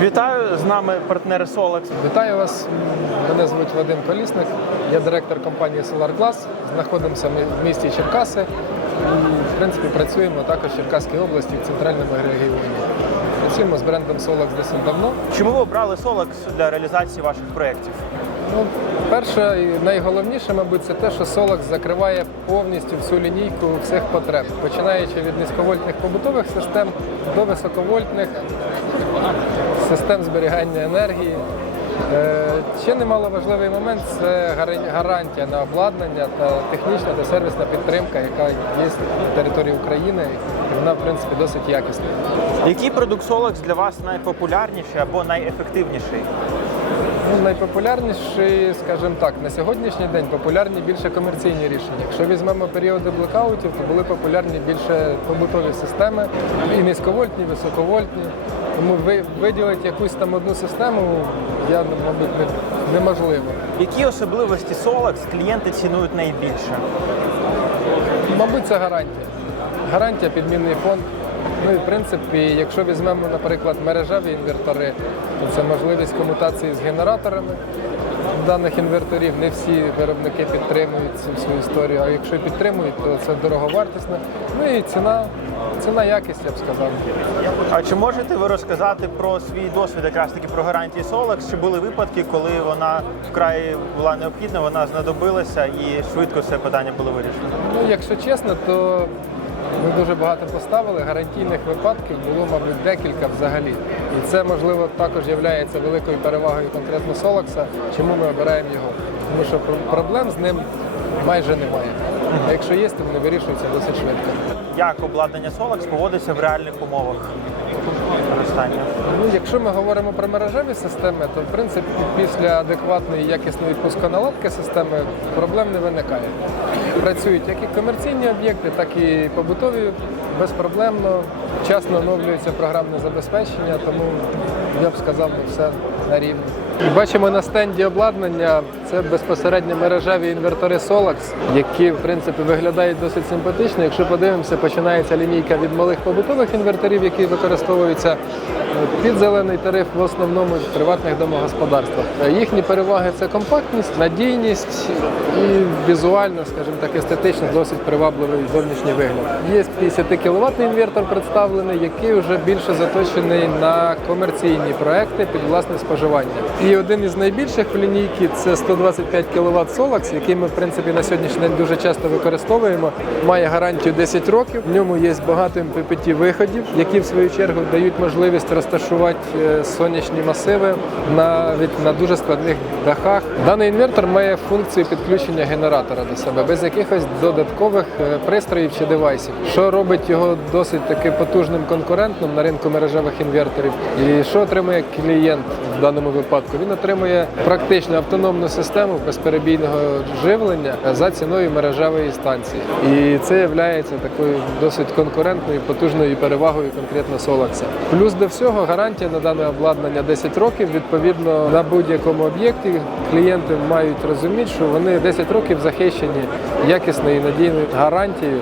Вітаю з нами партнери Solex. Вітаю вас. Мене звуть Вадим Колісник. Я директор компанії Solar Glass. Знаходимося ми в місті Черкаси і, в принципі, працюємо також в Черкаській області в центральному регіоні. Працюємо з брендом Solex досить давно. Чому ви обрали Solex для реалізації ваших проєктів? Ну, перше і найголовніше, мабуть, це те, що Solex закриває повністю всю лінійку всіх потреб, починаючи від низьковольтних побутових систем до високовольтних систем зберігання енергії. Ще Ще немаловажливий момент це гарантія на обладнання та технічна та сервісна підтримка, яка є на території України. І вона, в принципі, досить якісна. Який продукт Solex для вас найпопулярніший або найефективніший? Ну, найпопулярніші, скажімо так, на сьогоднішній день популярні більше комерційні рішення. Якщо візьмемо періоди блекаутів, то були популярні більше побутові системи, і низьковольтні, і високовольтні. Тому ви- виділити якусь там одну систему, я, мабуть, не- неможливо. Які особливості Solex клієнти цінують найбільше? Мабуть, це гарантія. Гарантія, підмінний фонд. Ну і в принципі, якщо візьмемо, наприклад, мережеві інвертори, то це можливість комутації з генераторами даних інверторів. Не всі виробники підтримують цю всю історію, а якщо підтримують, то це дороговартісно. Ну і ціна, ціна якість, я б сказав. А чи можете ви розказати про свій досвід, якраз таки про гарантії Solex? Чи були випадки, коли вона вкрай була необхідна, вона знадобилася і швидко це питання було вирішено? Ну, якщо чесно, то ми дуже багато поставили. Гарантійних випадків було, мабуть, декілька взагалі. І це, можливо, також є великою перевагою конкретно Солокса, чому ми обираємо його. Тому що проблем з ним майже немає. А якщо є, то вони вирішуються досить швидко. Як обладнання Солокс поводиться в реальних умовах використання? Ну, якщо ми говоримо про мережеві системи, то в принципі після адекватної якісної пусконаладки системи проблем не виникає. Prацюють як і комерційні об'єкти, так і побутові безпроблемно. Вчасно оновлюється програмне забезпечення, тому я б сказав, все на рівні. Бачимо на стенді обладнання це безпосередньо мережеві інвертори Solax, які в принципі виглядають досить симпатично. Якщо подивимося, починається лінійка від малих побутових інверторів, які використовуються під зелений тариф в основному в приватних домогосподарствах. Е, Їхні переваги це компактність, надійність і візуально, скажімо так, естетично досить привабливий зовнішній вигляд. Є 50 кВт інвертор представлений, який вже більше заточений на комерційні проекти під власне споживання. І один із найбільших в лінійці це 125 кВт Solax, який ми в принципі на сьогоднішній день дуже часто використовуємо. Має гарантію 10 років. В ньому є багато МППТ виходів, які в свою чергу дають можливість розташувати е, сонячні масиви навіть на дуже складних дахах. Даний інвертор має функцію підключення генератора до себе без якихось додаткових е, пристроїв чи девайсів, що робить його досить таки потужним конкурентом на ринку мережевих інверторів. І що отримує клієнт в даному випадку? Він отримує практично автономну систему безперебійного живлення за ціною мережевої станції. І це є такою досить конкурентною, потужною перевагою конкретно Solax. Плюс до всього гарантія на дане обладнання 10 років. Відповідно, на будь-якому об'єкті клієнти мають розуміти, що вони 10 років захищені якісною і надійною гарантією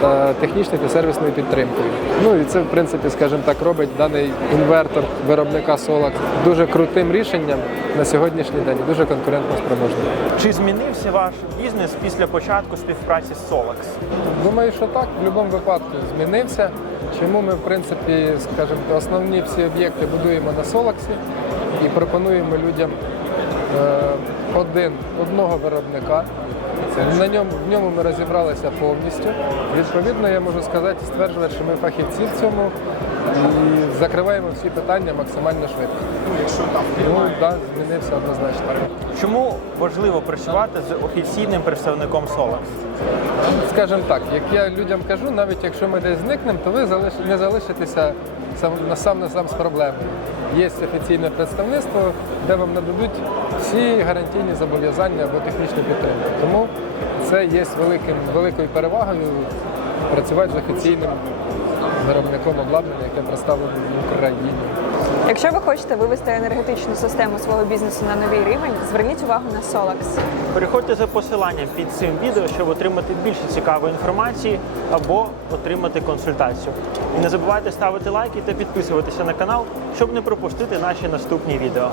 та технічною та сервісною підтримкою. Ну і це, в принципі, скажімо так, робить даний інвертор виробника Solax дуже крутим рішенням на сьогоднішній день, і дуже конкурентно спроможним. Чи змінився ваш бізнес після початку співпраці з Solex? Думаю, що так, в будь-якому випадку змінився. Чому ми, в принципі, скажімо, основні всі об'єкти будуємо на Солаксі і пропонуємо людям е, один, одного виробника. На ньому, в ньому ми розібралися повністю. Відповідно, я можу сказати, стверджувати, що ми фахівці в цьому і закриваємо всі питання максимально швидко. Ну, так, змінився однозначно. Чому важливо працювати з офіційним представником Solex? Скажімо так, як я людям кажу, навіть якщо ми десь зникнемо, то ви залиш- не залишитеся сам на сам на сам з проблемою. Є офіційне представництво, де вам нададуть всі гарантійні зобов'язання або технічну підтримку. Тому це є великим, великою перевагою працювати з офіційним виробником обладнання, яке представлено в Україні. Якщо ви хочете вивести енергетичну систему свого бізнесу на новий рівень, зверніть увагу на Solax. Переходьте за посиланням під цим відео, щоб отримати більше цікавої інформації або отримати консультацію. І не забувайте ставити лайки та підписуватися на канал, щоб не пропустити наші наступні відео.